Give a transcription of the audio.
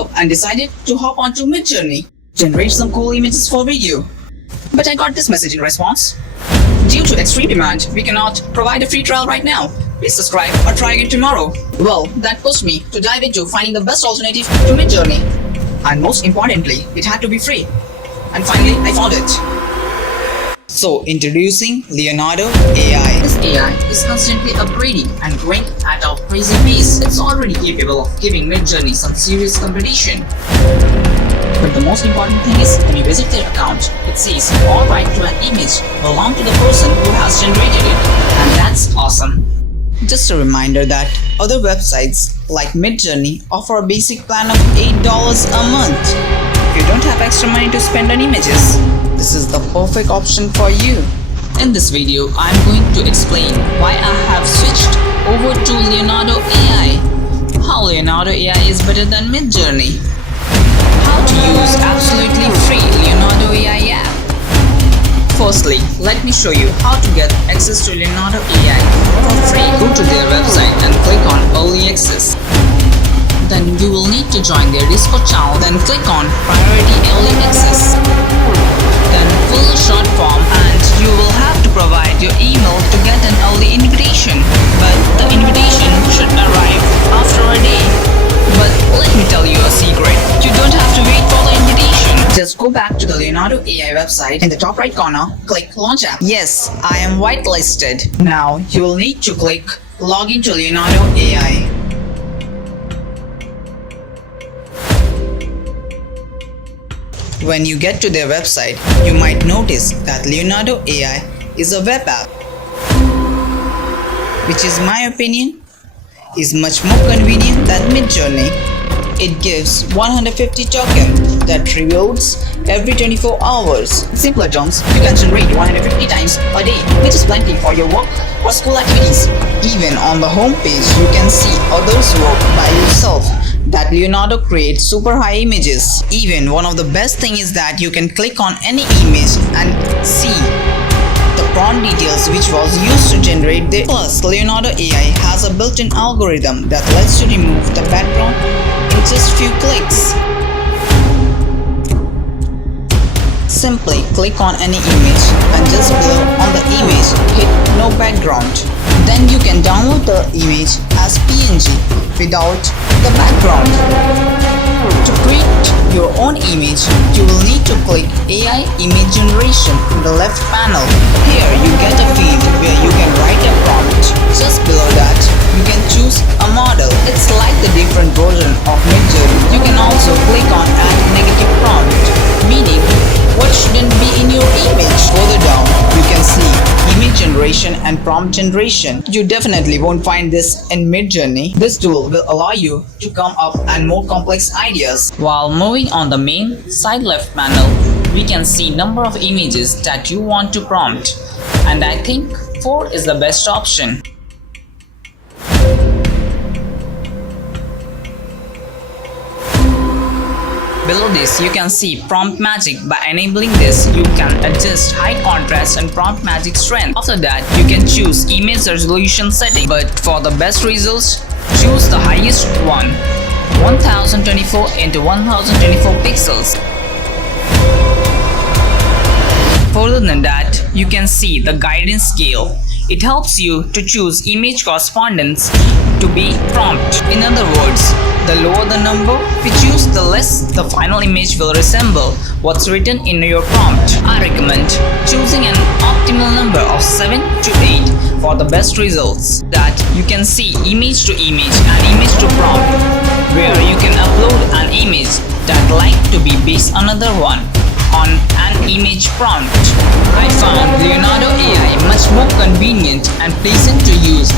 up and decided to hop onto Midjourney, generate some cool images for video. But I got this message in response. Due to extreme demand, we cannot provide a free trial right now. Please subscribe or try again tomorrow. Well, that pushed me to dive into finding the best alternative to Midjourney. And most importantly, it had to be free. And finally, I found it. So, introducing Leonardo AI. This AI is constantly upgrading and growing at a crazy pace. It's already capable of giving Midjourney some serious competition. But the most important thing is, when you visit their account, it says all right to an image belong to the person who has generated it. And that's awesome. Just a reminder that other websites like Midjourney offer a basic plan of $8 a month. If you don't have extra money to spend on images, this is the perfect option for you. In this video, I'm going to explain why I have switched over to Leonardo AI, how Leonardo AI is better than Midjourney, how to use absolutely free Leonardo AI app. Firstly, let me show you how to get access to Leonardo AI for free. Go to their website and click on Early Access. Then you will need to join their Discord channel, then click on Priority Early Access. Then fill a short form and you will have to provide your email to get an early invitation. But the invitation should arrive after a day. But let me tell you a secret, you don't have to wait for the invitation. Just go back to the Leonardo AI website. In the top right corner, click Launch App. Yes, I am whitelisted. Now you will need to click Login to Leonardo AI. When you get to their website, you might notice that Leonardo AI is a web app, which is my opinion is much more convenient than Midjourney. It gives 150 tokens that reloads every 24 hours. In simpler terms, you can generate 150 times a day, which is plenty for your work or school activities. Even on the home page, you can see others' work by yourself. That Leonardo creates super high images. Even one of the best thing is that you can click on any image and see the prompt details which was used to generate the. Plus, Leonardo AI has a built-in algorithm that lets you remove the background in just few clicks. Simply click on any image and just below on the image hit no background. Then you can download the image as PNG without the background. To create your own image, you will need to click AI Image Generation in the left panel. Here you get a field where you can write a prompt. Just below that, you can choose a model. It's like the different version of Midjourney. You can also click on Add Negative Prompt, meaning what shouldn't be in your image. Further down, you can see image generation and prompt generation. You definitely won't find this in Midjourney. This tool will allow you to come up and more complex ideas. While moving on the main side left panel, we can see number of images that you want to prompt. And I think 4 is the best option. Below this, you can see prompt magic. By enabling this, you can adjust height, contrast and prompt magic strength. After that, you can choose image resolution setting. But for the best results, choose the highest one, 1024 into 1024 pixels. Further than that, you can see the guidance scale. It helps you to choose image correspondence to be prompt. In other words, the lower the number we choose, the less the final image will resemble what's written in your prompt. I recommend choosing an optimal number of 7 to 8 for the best results. That you can see image to image and image to prompt, where you can upload an image that like to be based on another one on an image prompt. I found Leonardo AI much more convenient and pleasant to use